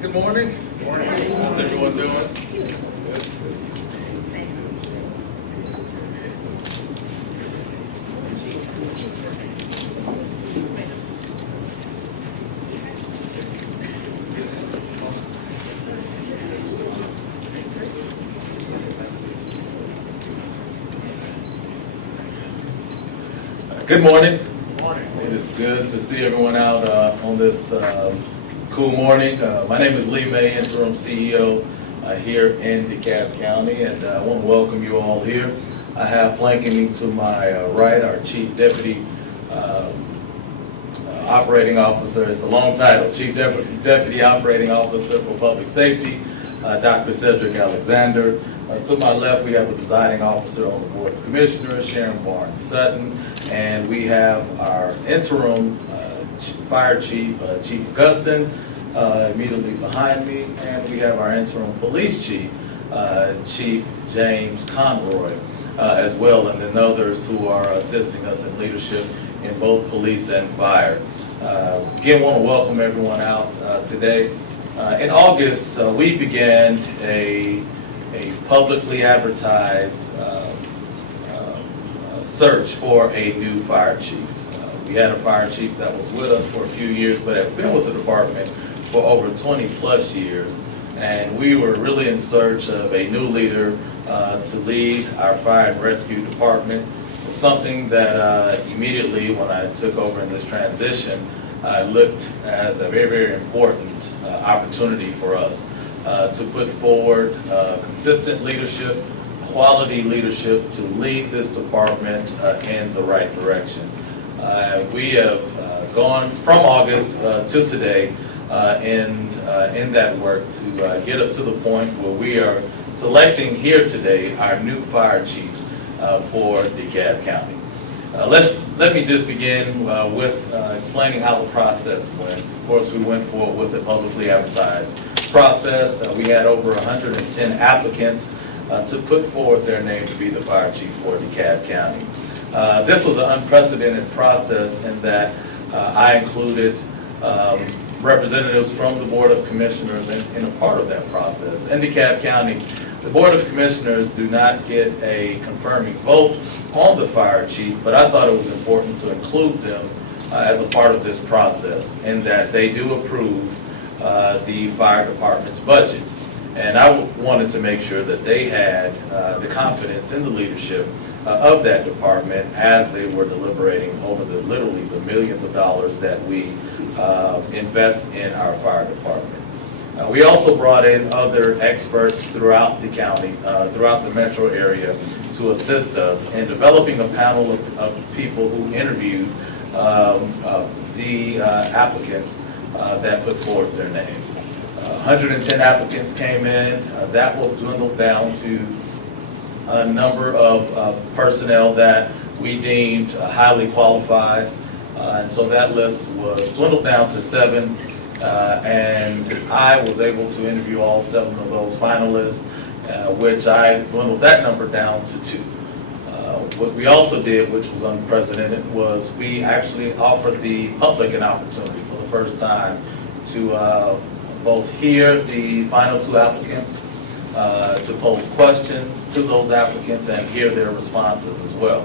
Good morning. Good morning. How's everyone doing? Good morning. Good morning. It is good to see everyone out on this cool morning. My name is Lee May, Interim CEO here in DeKalb County, and I want to welcome you all here. I have flanking me to my right our Chief Deputy Operating Officer. It's a long title, Chief Deputy Operating Officer for Public Safety, Dr. Cedric Alexander. To my left, we have the presiding officer on the Board of Commissioners, Sharon Barnes-Sutton, and we have our interim fire chief, Chief Augustin, immediately behind me, and we have our interim police chief, Chief James Conroy, as well, and then others who are assisting us in leadership in both police and fire. Again, want to welcome everyone out today. In August, we began a publicly advertised search for a new fire chief. We had a fire chief that was with us for a few years, but had been with the department for over 20 plus years, and we were really in search of a new leader to lead our fire and rescue department. It was something that immediately when I took over in this transition, I looked as a very, very important opportunity for us to put forward consistent leadership, quality leadership to lead this department in the right direction. We have gone from August to today in that work to get us to the point where we are selecting here today our new fire chief for DeKalb County. Let me just begin with explaining how the process went. Of course, we went forward with the publicly advertised process. We had over 110 applicants to put forward their name to be the fire chief for DeKalb County. This was an unprecedented process in that I included representatives from the Board of Commissioners in a part of that process. In DeKalb County, the Board of Commissioners do not get a confirming vote on the fire chief, but I thought it was important to include them as a part of this process in that they do approve the fire department's budget. And I wanted to make sure that they had the confidence in the leadership of that department as they were deliberating over literally the millions of dollars that we invest in our fire department. We also brought in other experts throughout the county, throughout the metro area, to assist us in developing a panel of people who interviewed the applicants that put forward their name. 110 applicants came in. That was dwindled down to a number of personnel that we deemed highly qualified. And so that list was dwindled down to 7. And I was able to interview all 7 of those finalists, which I dwindled that number down to 2. What we also did, which was unprecedented, was we actually offered the public an opportunity for the first time to both hear the final 2 applicants, to pose questions to those applicants and hear their responses as well.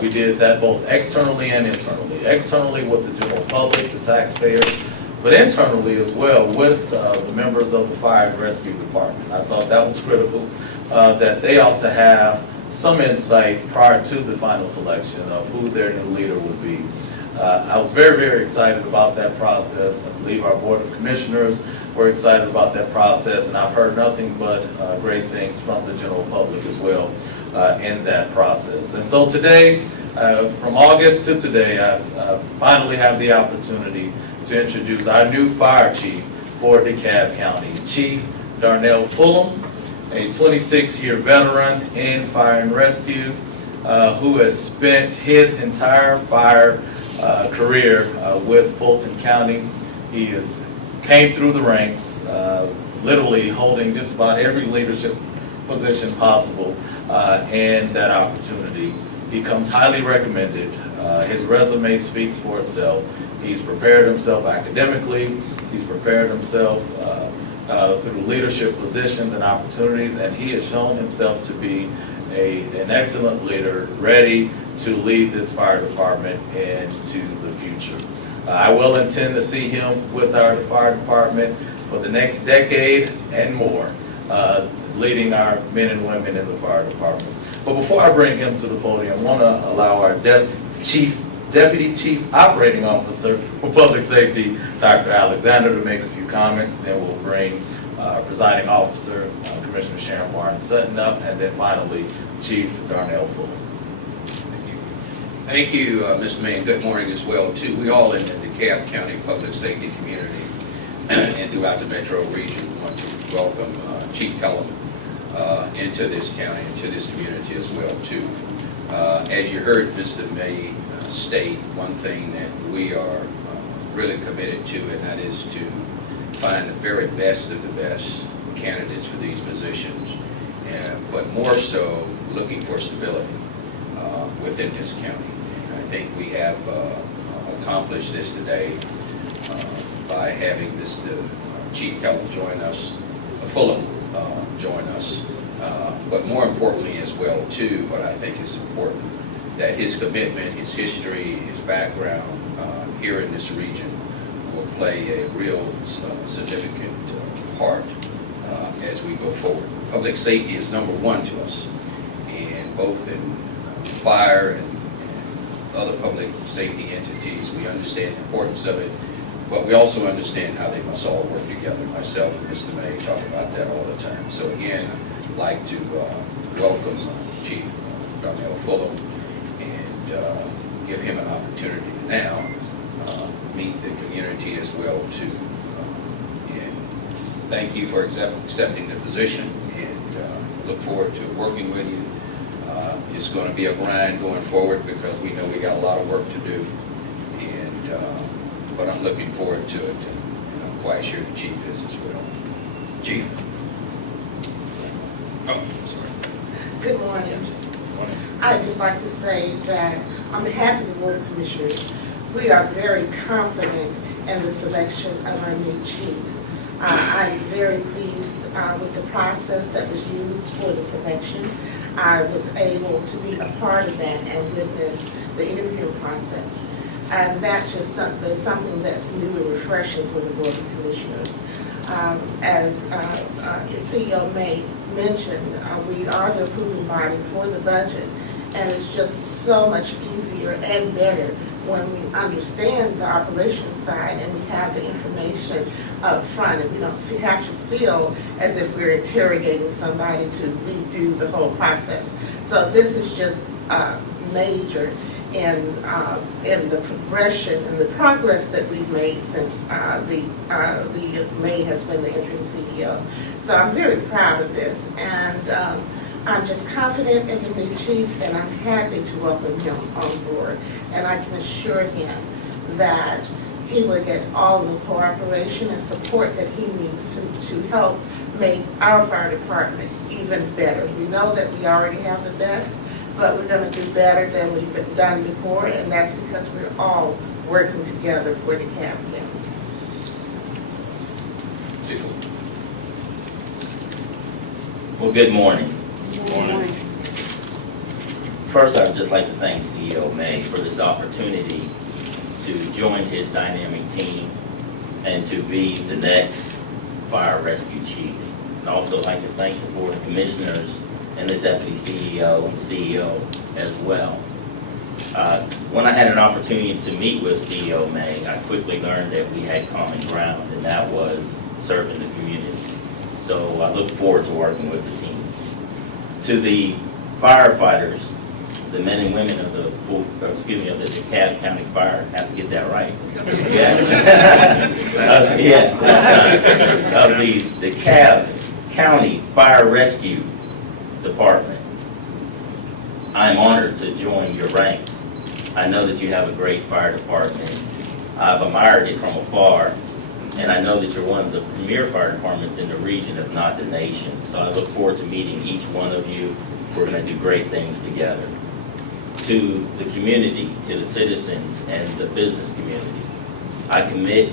We did that both externally and internally. Externally with the general public, the taxpayers, but internally as well with the members of the fire and rescue department. I thought that was critical, that they ought to have some insight prior to the final selection of who their new leader would be. I was very, very excited about that process. I believe our Board of Commissioners were excited about that process, and I've heard nothing but great things from the general public as well in that process. And so today, from August to today, I finally have the opportunity to introduce our new fire chief for DeKalb County, Chief Darnell Fulham, a 26-year veteran in fire and rescue who has spent his entire fire career with Fulton County. He came through the ranks, literally holding just about every leadership position possible in that opportunity. He comes highly recommended. His resume speaks for itself. He's prepared himself academically. He's prepared himself through leadership positions and opportunities, and he has shown himself to be an excellent leader, ready to lead this fire department into the future. I will intend to see him with our fire department for the next decade and more, leading our men and women in the fire department. But before I bring him to the podium, I want to allow our Deputy Chief Operating Officer for Public Safety, Dr. Alexander, to make a few comments. Then we'll bring Presiding Officer, Commissioner Sharon Barnes-Sutton up, and then finally, Chief Darnell Fuller. Thank you, Mr. May, and good morning as well, too. We all in the DeKalb County public safety community and throughout the metro region want to welcome Chief Cullum into this county, into this community as well, too. As you heard Mr. May state, one thing that we are really committed to, and that is to find the very best of the best candidates for these positions, but more so looking for stability within this county. And I think we have accomplished this today by having this Chief Cullum join us, Fulham join us, but more importantly as well too, what I think is important, that his commitment, his history, his background here in this region will play a real significant part as we go forward. Public safety is number one to us, and both in fire and other public safety entities, we understand the importance of it, but we also understand how they must all work together. Myself and Mr. May talk about that all the time. So again, I'd like to welcome Chief Darnell Fulham and give him an opportunity to now meet the community as well too. And thank you for accepting the position, and look forward to working with you. It's going to be a grind going forward because we know we got a lot of work to do, and but I'm looking forward to it, and I'm quite sure the Chief is as well. Chief? Oh, sorry. Good morning. I'd just like to say that on behalf of the Board of Commissioners, we are very confident in the selection of our new chief. I'm very pleased with the process that was used for the selection. I was able to be a part of that and witness the interview process. And that's just something that's new and refreshing for the Board of Commissioners. As CEO May mentioned, we are the approving body for the budget, and it's just so much easier and better when we understand the operations side and we have the information up front, and we don't have to feel as if we're interrogating somebody to redo the whole process. So this is just major in the progression and the progress that we've made since the May has been the interim CEO. So I'm very proud of this, and I'm just confident in the new chief, and I'm happy to welcome him on board. And I can assure him that he will get all the cooperation and support that he needs to help make our fire department even better. We know that we already have the best, but we're going to do better than we've done before, and that's because we're all working together for DeKalb County. Well, good morning. Good morning. First, I'd just like to thank CEO May for this opportunity to join his dynamic team and to be the next fire rescue chief. And also like to thank the Board of Commissioners and the Deputy CEO and CEO as well. When I had an opportunity to meet with CEO May, I quickly learned that we had common ground, and that was serving the community. So I look forward to working with the team. To the firefighters, the men and women of the DeKalb County Fire, have to get that right. Of the DeKalb County Fire Rescue Department, I'm honored to join your ranks. I know that you have a great fire department. I've admired it from afar, and I know that you're one of the premier fire departments in the region, if not the nation. So I look forward to meeting each one of you. We're going to do great things together. to the community, to the citizens and the business community. I commit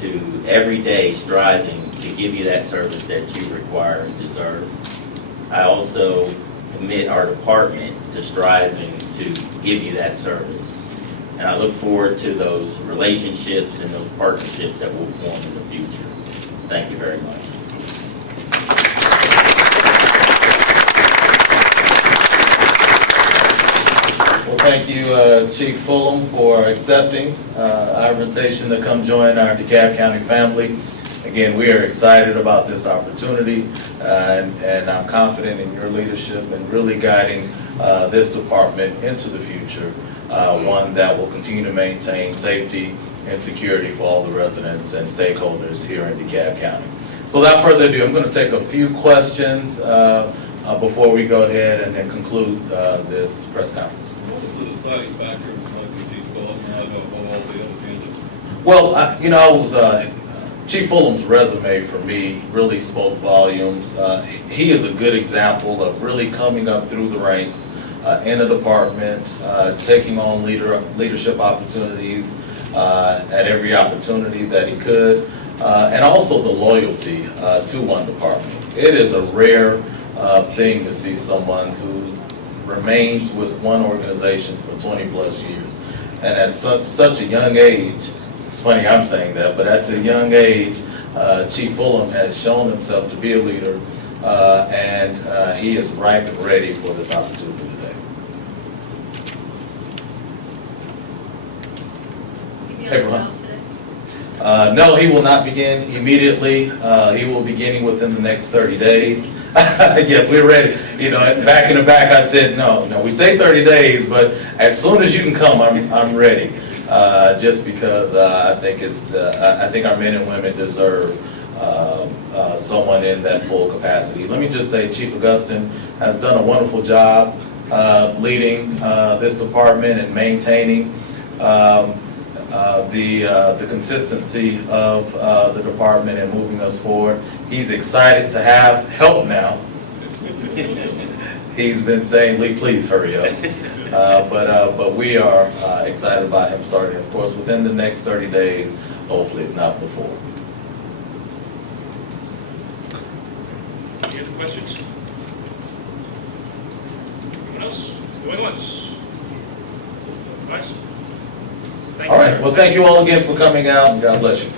to every day striving to give you that service that you require and deserve. I also commit our department to striving to give you that service. And I look forward to those relationships and those partnerships that will form in the future. Thank you very much. Well, thank you, Chief Fulham, for accepting our invitation to come join our DeKalb County family. Again, we are excited about this opportunity, and I'm confident in your leadership and really guiding this department into the future, one that will continue to maintain safety and security for all the residents and stakeholders here in DeKalb County. So without further ado, I'm going to take a few questions before we go ahead and then conclude this press conference. What is the deciding factor in selecting Chief Fulham above all the other candidates? Well, Chief Fulham's resume for me really spoke volumes. He is a good example of really coming up through the ranks in a department, taking on leadership opportunities at every opportunity that he could, and also the loyalty to one department. It is a rare thing to see someone who remains with one organization for 20 plus years. And at such a young age, it's funny I'm saying that, but at a young age, Chief Fulham has shown himself to be a leader, and he is ripe and ready for this opportunity today. Paper Hunt. No, he will not begin immediately. He will be beginning within the next 30 days. Yes, we're ready. You know, back in the back, I said, no, we say 30 days, but as soon as you can come, I'm ready. Just because I think our men and women deserve someone in that full capacity. Let me just say, Chief Augustine has done a wonderful job leading this department and maintaining the consistency of the department and moving us forward. He's excited to have help now. He's been saying, Lee, please hurry up. But we are excited about him starting, of course, within the next 30 days, hopefully, if not before. Any other questions? Anyone else? Going once? Twice? Thank All you, right. sir. Well, thank you all again for coming out, and God bless you.